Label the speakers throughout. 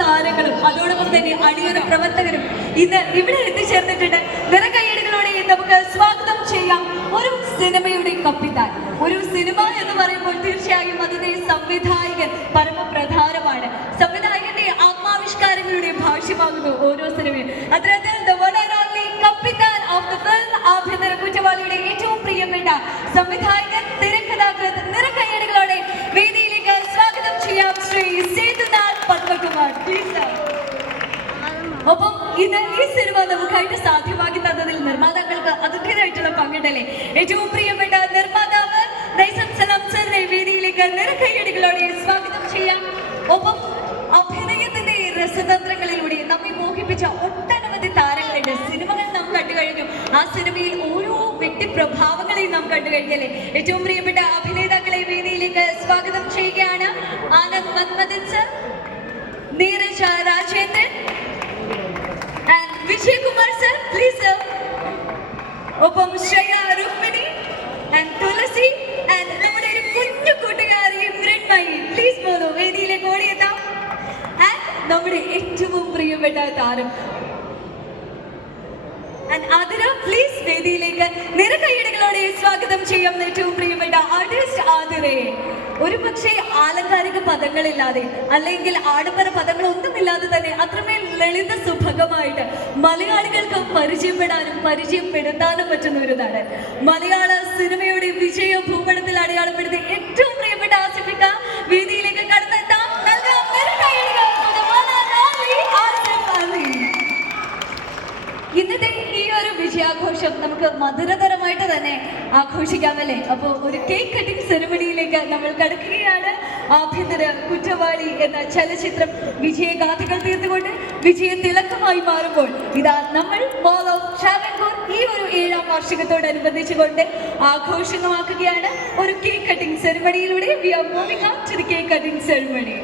Speaker 1: താരങ്ങളും അതോടൊപ്പം തന്നെ അണിയൊരു പ്രവർത്തകരും ഇന്ന് ഇവിടെ എത്തിച്ചേർന്നിട്ടുണ്ട്. നിറകൈയടികളോടെ നമുക്ക് സ്വാഗതം ചെയ്യാം. ഒരു സിനിമയുടെ കപ്പിത്താൻ. ഒരു സിനിമ എന്ന് പറയുമ്പോൾ തീർച്ചയായും അതിന്റെ സംവിധായകൻ പരമപ്രധാനമാണ്. സംവിധായകന്റെ ആത്മാവിഷ്കാരങ്ങളുടെ ഭാഷ്യമാകുന്നു ഓരോ സിനിമയും. അത്തരത്തിൽ കപ്പിത്താൻ ഓഫ് ഫിലിം ആഭ്യന്തര കുറ്റവാളിയുടെ ഏറ്റവും പ്രിയപ്പെട്ട സംവിധായകൻ തിരക്കഥാകൃത്ത് ഒപ്പം ഇത് ഈ സിനിമ നമുക്കായിട്ട് സാധ്യമാക്കി തന്നതിൽ നിർമ്മാതാക്കൾക്ക് അതിന്റെതായിട്ടുള്ള പങ്കുണ്ടല്ലേ ഏറ്റവും പ്രിയപ്പെട്ട നിർമ്മാതാവ് വേദിയിലേക്ക് നിരക്കൈയടികളോടെ സ്വാഗതം ചെയ്യാം. ഒപ്പം അഭിനയത്തിന്റെ രസതന്ത്രങ്ങളിലൂടെ നമ്മെ മോഹിപ്പിച്ച ഒട്ടനവധി താരങ്ങളുണ്ട് സിനിമകൾ നാം കണ്ടു കഴിഞ്ഞു. ആ സിനിമയിൽ ഓരോ വ്യക്തിപ്രഭാവങ്ങളെയും നാം കണ്ടു കഴിഞ്ഞല്ലേ? ഏറ്റവും പ്രിയപ്പെട്ട അഭിനേതാക്കളെ വേദിയിലേക്ക് സ്വാഗതം ചെയ്യുകയാണ്. Anand Manmadhan Neeraja Rajendran. And Vijay Kumar sir, please. ഒപ്പം Shreya Rukmini and Thulasi and നമ്മുടെ ഒരു കുഞ്ഞു കൂട്ടുകാരി മൃണ്മയി പ്ലീസ് പോന്നു വേദിയിലേക്ക് ഓടിയെത്താം. ആൻഡ് നമ്മുടെ ഏറ്റവും പ്രിയപ്പെട്ട താരം. ആൻഡ് ആതിര പ്ലീസ് വേദിയിലേക്ക് നിറകൈയടികളോടെ സ്വാഗതം ചെയ്യാം ഏറ്റവും ആർട്ടിസ്റ്റ് ആതിരയെ ഒരു പക്ഷേ ആലങ്കാരിക പദങ്ങളില്ലാതെ അല്ലെങ്കിൽ ആഡംബര പദങ്ങളൊന്നുമില്ലാതെ തന്നെ അത്രമേൽ ലളിത സുഭഗമായിട്ട് മലയാളികൾക്ക് പരിചയപ്പെടാനും പരിചയപ്പെടുത്താനും പറ്റുന്ന ഒരു നടൻ. മലയാള സിനിമയുടെ വിജയ ഭൂപടത്തിൽ അടയാളപ്പെടുത്തിയ ഏറ്റവും വിജയാഘോഷം നമുക്ക് മധുരതരമായിട്ട് തന്നെ ആഘോഷിക്കാമല്ലേ? അപ്പോൾ ഒരു കേക്ക് കട്ടിംഗ് സെറിമണിയിലേക്ക് നമ്മൾ കടക്കുകയാണ്. ആഭ്യന്തര കുറ്റവാളി എന്ന ചലച്ചിത്രം വിജയഗാഥകൾ തീർത്തുകൊണ്ട് വിജയ തിളക്കമായി മാറുമ്പോൾ ഇതാ നമ്മൾ മോൾ ഓഫ് ഈ ഒരു ഏഴാം വാർഷികത്തോടനുബന്ധിച്ചുകൊണ്ട് ആഘോഷമാക്കുകയാണ്. ഒരു cake cutting സെറിമണിയിലൂടെ we are moving out to the cake cutting ceremony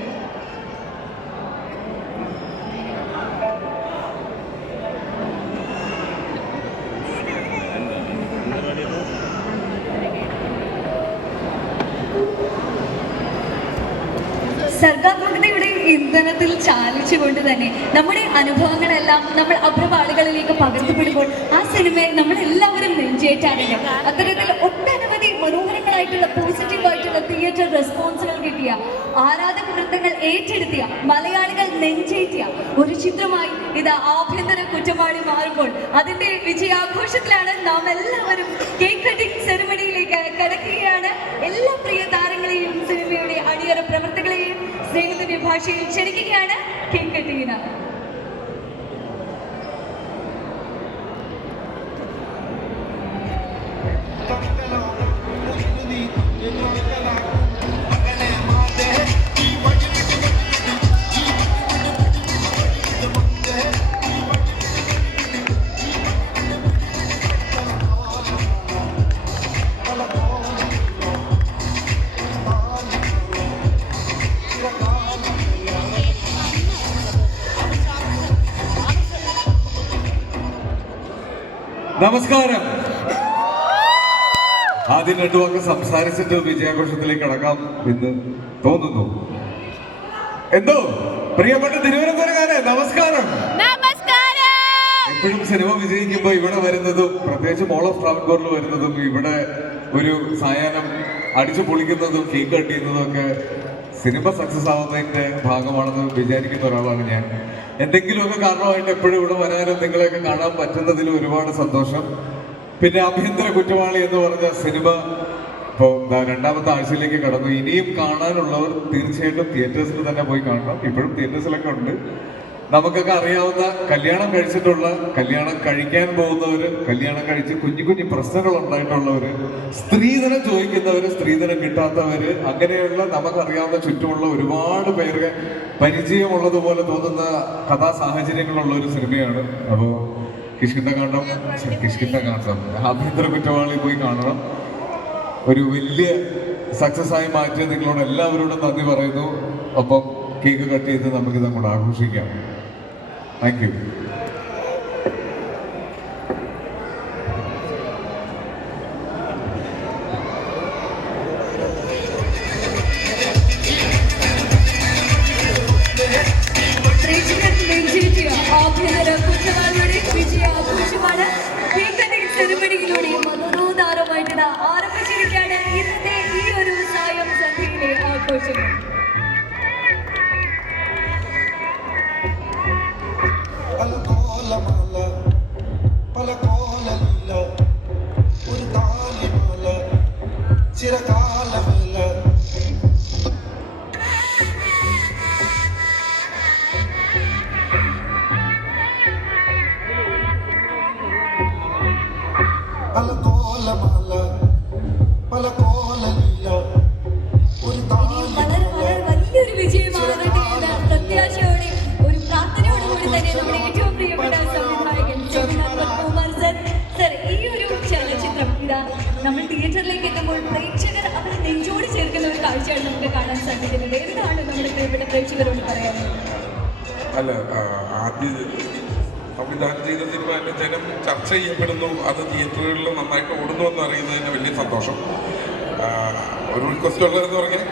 Speaker 1: സർഗാത്മകതയുടെ ഇന്ധനത്തിൽ ചാലിച്ചുകൊണ്ട് തന്നെ നമ്മുടെ അനുഭവങ്ങളെല്ലാം നമ്മൾ അപ്പുറം ആളുകളിലേക്ക് പകർത്തപ്പെടുമ്പോൾ ആ സിനിമയെ നമ്മൾ എല്ലാവരും നെഞ്ചേറ്റാറുണ്ട്. അത്തരത്തിൽ ഒട്ടനവധി മനോഹരങ്ങളായിട്ടുള്ള പോസിറ്റീവ് ആയിട്ടുള്ള തിയേറ്റർ റെസ്പോൺസുകൾ കിട്ടിയ ആരാധക വൃത്തങ്ങൾ ഏറ്റെടുത്തിയ മലയാളികൾ നെഞ്ചേറ്റിയ ഒരു ചിത്രമായി ഇത് ആഭ്യന്തര കുറ്റവാളി മാറുമ്പോൾ അതിന്റെ വിജയാഘോഷത്തിലാണ് നാം എല്ലാവരും കേക്ക് കട്ടിംഗ് സെറിമണിയിലേക്ക് കടക്കുകയാണ്. എല്ലാ പ്രിയ പ്രവർത്തകളെയും സ്നേഹത്തിന്റെ ഭാഷയിൽ ക്ഷണിക്കുകയാണ് കേക്ക്
Speaker 2: നമസ്കാരം. ആദ്യം രണ്ടു വാക്ക് സംസാരിച്ചിട്ട് വിജയാഘോഷത്തിലേക്ക് കടക്കാം എന്ന് തോന്നുന്നു. എന്തോ? പ്രിയപ്പെട്ട തിരുവനന്തപുരക്കാരെ നമസ്കാരം. എപ്പോഴും സിനിമ വിജയിക്കുമ്പോൾ ഇവിടെ വരുന്നതും പ്രത്യേകിച്ച് മോൾ ഓഫ് ട്രാവൻകൂറിൽ വരുന്നതും ഇവിടെ ഒരു സായാഹ്നം അടിച്ചു പൊളിക്കുന്നതും കേക്ക് കട്ട് ഒക്കെ സിനിമ സക്സസ് ആവുന്നതിന്റെ ഭാഗമാണെന്ന് വിചാരിക്കുന്ന ഒരാളാണ് ഞാൻ. എന്തെങ്കിലുമൊക്കെ കാരണമായിട്ട് എപ്പോഴും ഇവിടെ വരാനും നിങ്ങളെയൊക്കെ കാണാൻ പറ്റുന്നതിൽ ഒരുപാട് സന്തോഷം. പിന്നെ ആഭ്യന്തര കുറ്റവാളി എന്ന് പറഞ്ഞ സിനിമ ഇപ്പോൾ രണ്ടാമത്തെ ആഴ്ചയിലേക്ക് കടന്നു. ഇനിയും കാണാനുള്ളവർ തീർച്ചയായിട്ടും തിയേറ്റേഴ്സിൽ തന്നെ പോയി കാണണം. ഇപ്പോഴും തിയേറ്റേഴ്സിലൊക്കെ ഉണ്ട്. നമുക്കൊക്കെ അറിയാവുന്ന കല്യാണം കഴിച്ചിട്ടുള്ള കല്യാണം കഴിക്കാൻ പോകുന്നവര് കല്യാണം കഴിച്ച് കുഞ്ഞു കുഞ്ഞു പ്രശ്നങ്ങൾ ഉണ്ടായിട്ടുള്ളവര് സ്ത്രീധനം ചോദിക്കുന്നവര് സ്ത്രീധനം കിട്ടാത്തവര് അങ്ങനെയുള്ള നമുക്കറിയാവുന്ന ചുറ്റുമുള്ള ഒരുപാട് പേര് പരിചയമുള്ളതുപോലെ തോന്നുന്ന കഥാ സാഹചര്യങ്ങളുള്ള ഒരു സിനിമയാണ്. അപ്പോൾ കിഷ്കിന്ധകാന്ഡം കിഷ്കിന്ത കാണ്ടം ആഭ്യന്തര കുറ്റവാളി പോയി കാണണം. ഒരു വലിയ സക്സസ് ആയി മാറ്റിയ നിങ്ങളോട് എല്ലാവരോടും നന്ദി പറയുന്നു. ഒപ്പം കേക്ക് കട്ട് ചെയ്ത് നമുക്കിത് അങ്ങോട്ട് ആഘോഷിക്കാം. താങ്ക് യു ആരംഭിച്ചിരിക്കുകയാണ് ഇന്നത്തെ ഈ ഒരു സായം സന്ധ്യയിലെ ആഘോഷങ്ങൾ love my love.
Speaker 1: ശ്രീ സാധിക്കുന്നത് എന്താണ് നമ്മുടെ പ്രിയപ്പെട്ട പ്രേക്ഷകരോട് പറയാനുള്ളത്
Speaker 3: സംവിധാനം ചെയ്ത സിനിമ ജനം ചർച്ച ചെയ്യപ്പെടുന്നു. അത് തിയേറ്ററുകളിൽ നന്നായിട്ട് ഓടുന്നു എന്ന് അറിയുന്നതിന് വലിയ സന്തോഷം. ഒരു റിക്വസ്റ്റ് ഉള്ളതെന്ന് പറഞ്ഞാൽ